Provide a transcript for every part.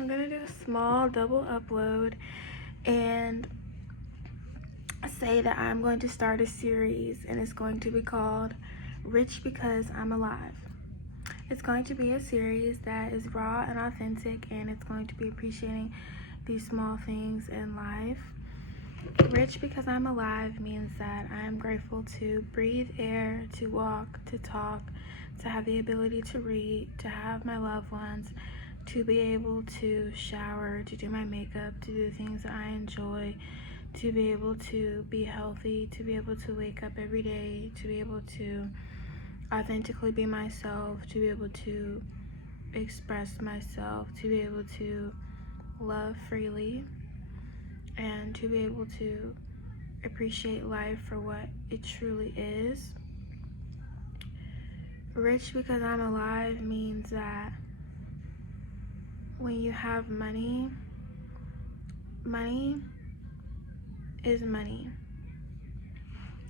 I'm gonna do a small double upload and say that I'm going to start a series, and it's going to be called Rich Because I'm Alive. It's going to be a series that is raw and authentic, and it's going to be appreciating these small things in life. Rich because I'm alive means that I am grateful to breathe air, to walk, to talk, to have the ability to read, to have my loved ones, to be able to shower, to do my makeup, to do things that I enjoy, to be able to be healthy, to be able to wake up every day, to be able to authentically be myself, to be able to express myself, to be able to love freely, and to be able to appreciate life for what it truly is. Rich because I'm alive means that when you have money, money is money.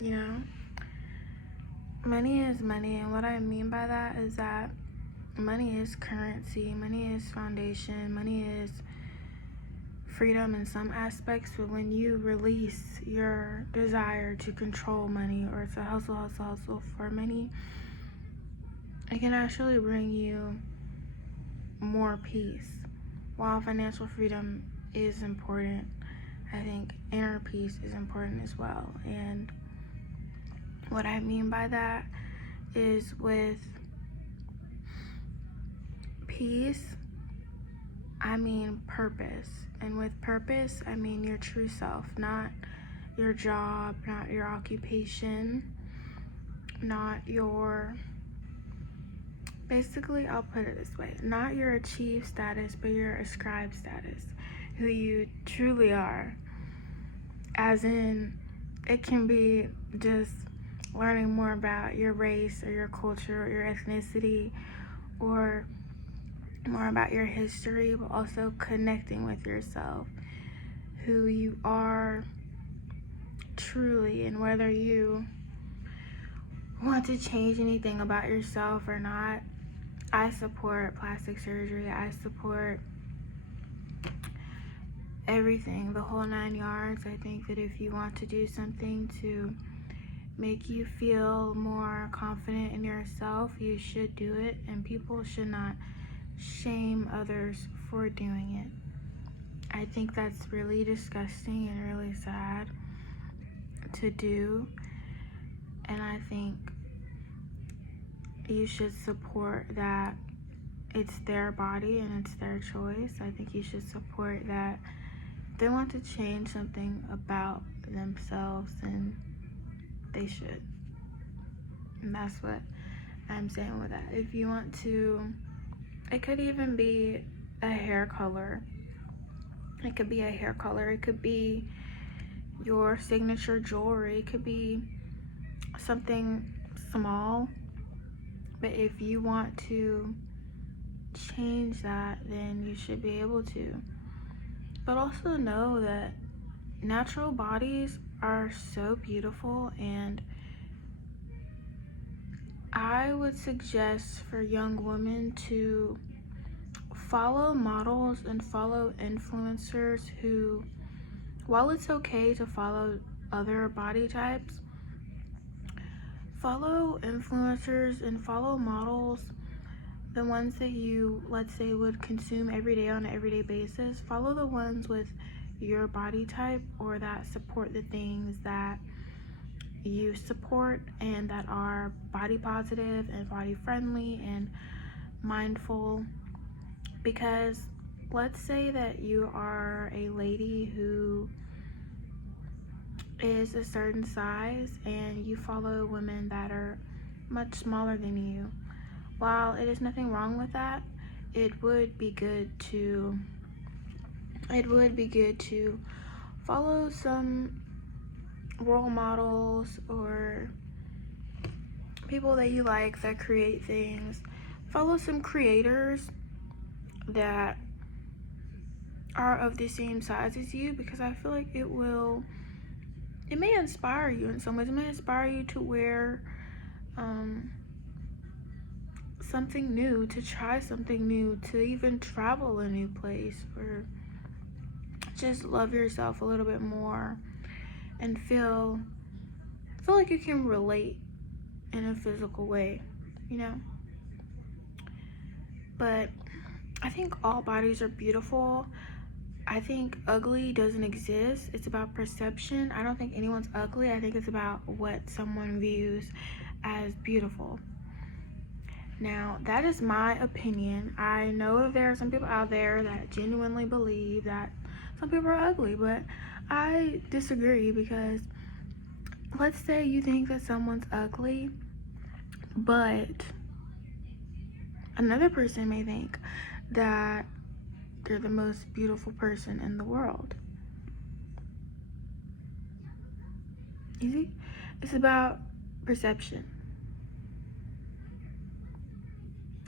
You know? Money is money, and what I mean by that is that money is currency, money is foundation, money is freedom in some aspects, but when you release your desire to control money or to hustle for money, it can actually bring you more peace. While financial freedom is important, I think inner peace is important as well. And what I mean by that is with peace, I mean purpose. And with purpose, I mean your true self, not your job, not your occupation, not your, basically, I'll put it this way, not your achieved status, but your ascribed status, who you truly are. As in, it can be just learning more about your race or your culture or your ethnicity, or more about your history, but also connecting with yourself, who you are truly, and whether you want to change anything about yourself or not. I support plastic surgery. I support everything, the whole 9 yards. I think that if you want to do something to make you feel more confident in yourself, you should do it, and people should not shame others for doing it. I think that's really disgusting and really sad to do, and I think you should support that it's their body and it's their choice. I think you should support that if they want to change something about themselves, and they should. And that's what I'm saying with that. If you want to, it could even be a hair color. It could be a hair color. It could be your signature jewelry. It could be something small. But if you want to change that, then you should be able to. But also know that natural bodies are so beautiful, and I would suggest for young women to follow models and follow influencers who, while it's okay to follow other body types, follow influencers and follow models, the ones that you, let's say, would consume every day on an everyday basis. Follow the ones with your body type, or that support the things that you support and that are body positive and body friendly and mindful. Because let's say that you are a lady who is a certain size and you follow women that are much smaller than you. While it is nothing wrong with that, it would be good to follow some role models or people that you like that create things. Follow some creators that are of the same size as you, because I feel like it may inspire you in some ways. It may inspire you to wear something new, to try something new, to even travel a new place, or just love yourself a little bit more and feel like you can relate in a physical way, you know? But I think all bodies are beautiful. I think ugly doesn't exist. It's about perception. I don't think anyone's ugly. I think it's about what someone views as beautiful. Now, that is my opinion. I know there are some people out there that genuinely believe that some people are ugly, but I disagree, because let's say you think that someone's ugly, but another person may think that they're the most beautiful person in the world. You see? It's about perception.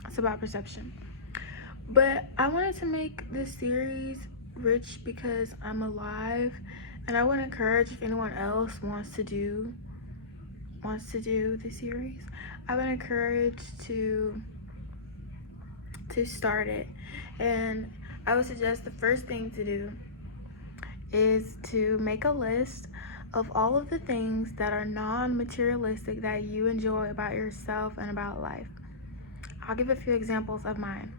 It's about perception. But I wanted to make this series Rich Because I'm Alive, and I would encourage, if anyone else wants to do the series, I would encourage to start it. And I would suggest the first thing to do is to make a list of all of the things that are non-materialistic that you enjoy about yourself and about life. I'll give a few examples of mine.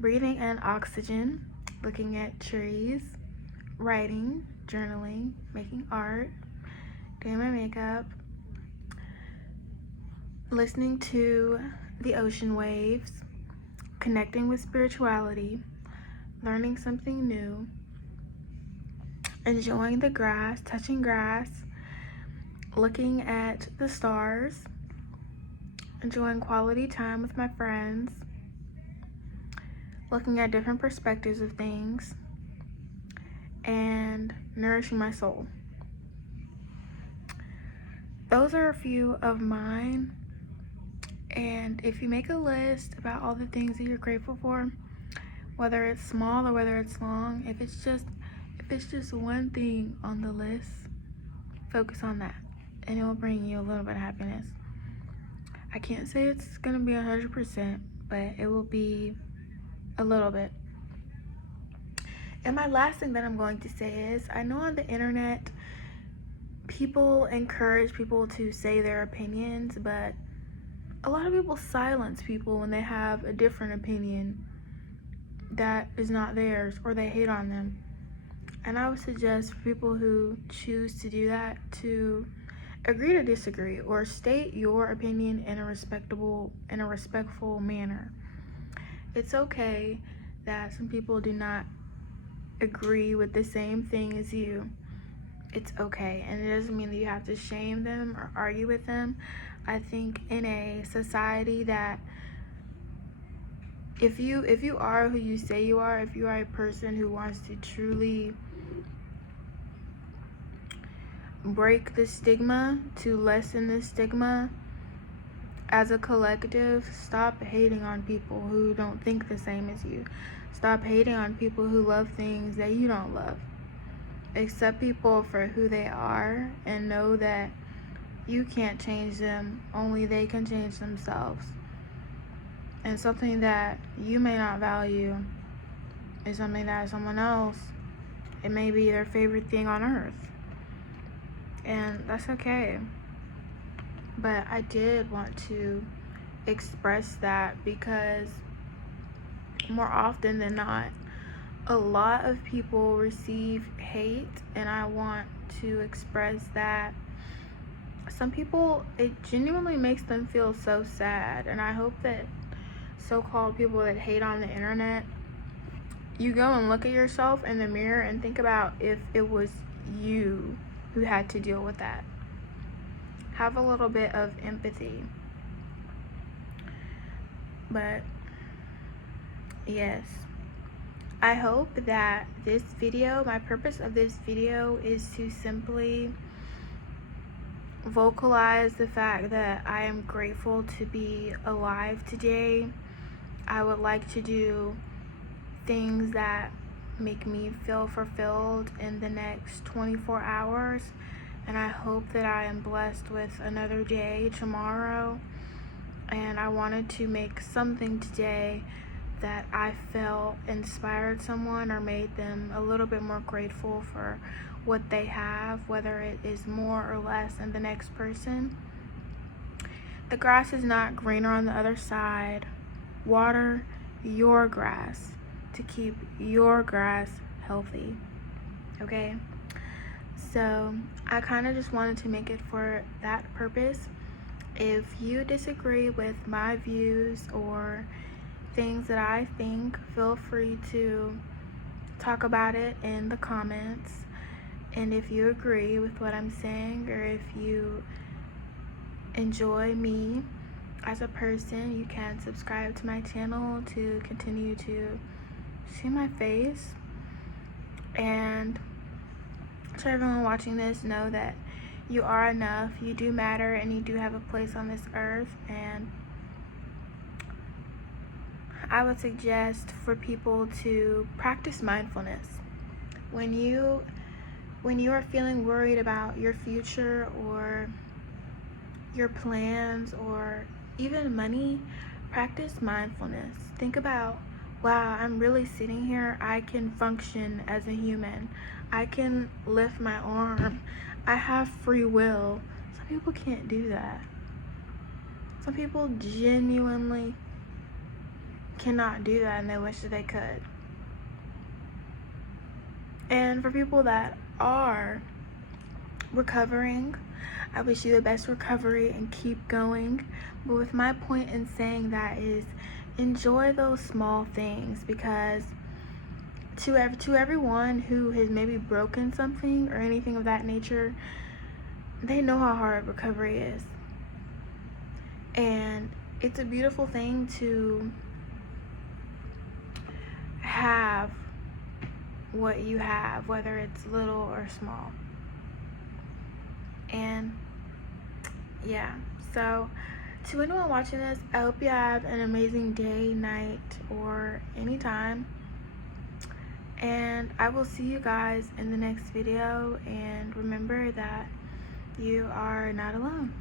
Breathing in oxygen, looking at trees, writing, journaling, making art, doing my makeup, listening to the ocean waves, connecting with spirituality, learning something new, enjoying the grass, touching grass, looking at the stars, enjoying quality time with my friends, looking at different perspectives of things, and nourishing my soul. Those are a few of mine. And if you make a list about all the things that you're grateful for, whether it's small or whether it's long, if it's just one thing on the list, focus on that, and it will bring you a little bit of happiness. I can't say it's gonna be 100%, but it will be a little bit. And my last thing that I'm going to say is, I know on the internet people encourage people to say their opinions, but a lot of people silence people when they have a different opinion that is not theirs, or they hate on them. And I would suggest for people who choose to do that to agree to disagree, or state your opinion in a respectful manner. It's okay that some people do not agree with the same thing as you. It's okay, and it doesn't mean that you have to shame them or argue with them. I think in a society that if you are who you say you are, if you are a person who wants to truly break the stigma, to lessen the stigma, as a collective, stop hating on people who don't think the same as you. Stop hating on people who love things that you don't love. Accept people for who they are, and know that you can't change them, only they can change themselves. And something that you may not value is something that someone else, it may be their favorite thing on earth. And that's okay. But I did want to express that, because more often than not, a lot of people receive hate, and I want to express that some people, it genuinely makes them feel so sad. And I hope that so-called people that hate on the internet, you go and look at yourself in the mirror and think about if it was you who had to deal with that. Have a little bit of empathy. But yes, I hope that this video, my purpose of this video is to simply vocalize the fact that I am grateful to be alive today. I would like to do things that make me feel fulfilled in the next 24 hours, and I hope that I am blessed with another day tomorrow. and I wanted to make something today that I felt inspired someone or made them a little bit more grateful for what they have, whether it is more or less than the next person. The grass is not greener on the other side. Water your grass to keep your grass healthy, okay? So I kind of just wanted to make it for that purpose. If you disagree with my views or things that I think, feel free to talk about it in the comments. And if you agree with what I'm saying, or if you enjoy me as a person, you can subscribe to my channel to continue to see my face. And to everyone watching this, know that you are enough, you do matter, and you do have a place on this earth. And I would suggest for people to practice mindfulness. When you are feeling worried about your future or your plans or even money, practice mindfulness. Think about, wow, I'm really sitting here. I can function as a human. I can lift my arm. I have free will. Some people can't do that. Some people genuinely cannot do that, and they wish that they could. And for people that are recovering, I wish you the best recovery and keep going. But with my point in saying that is, enjoy those small things, because to everyone who has maybe broken something or anything of that nature, they know how hard recovery is. And it's a beautiful thing to have what you have, whether it's little or small. And yeah, so to anyone watching this, I hope you have an amazing day, night, or anytime. And I will see you guys in the next video. And remember that you are not alone.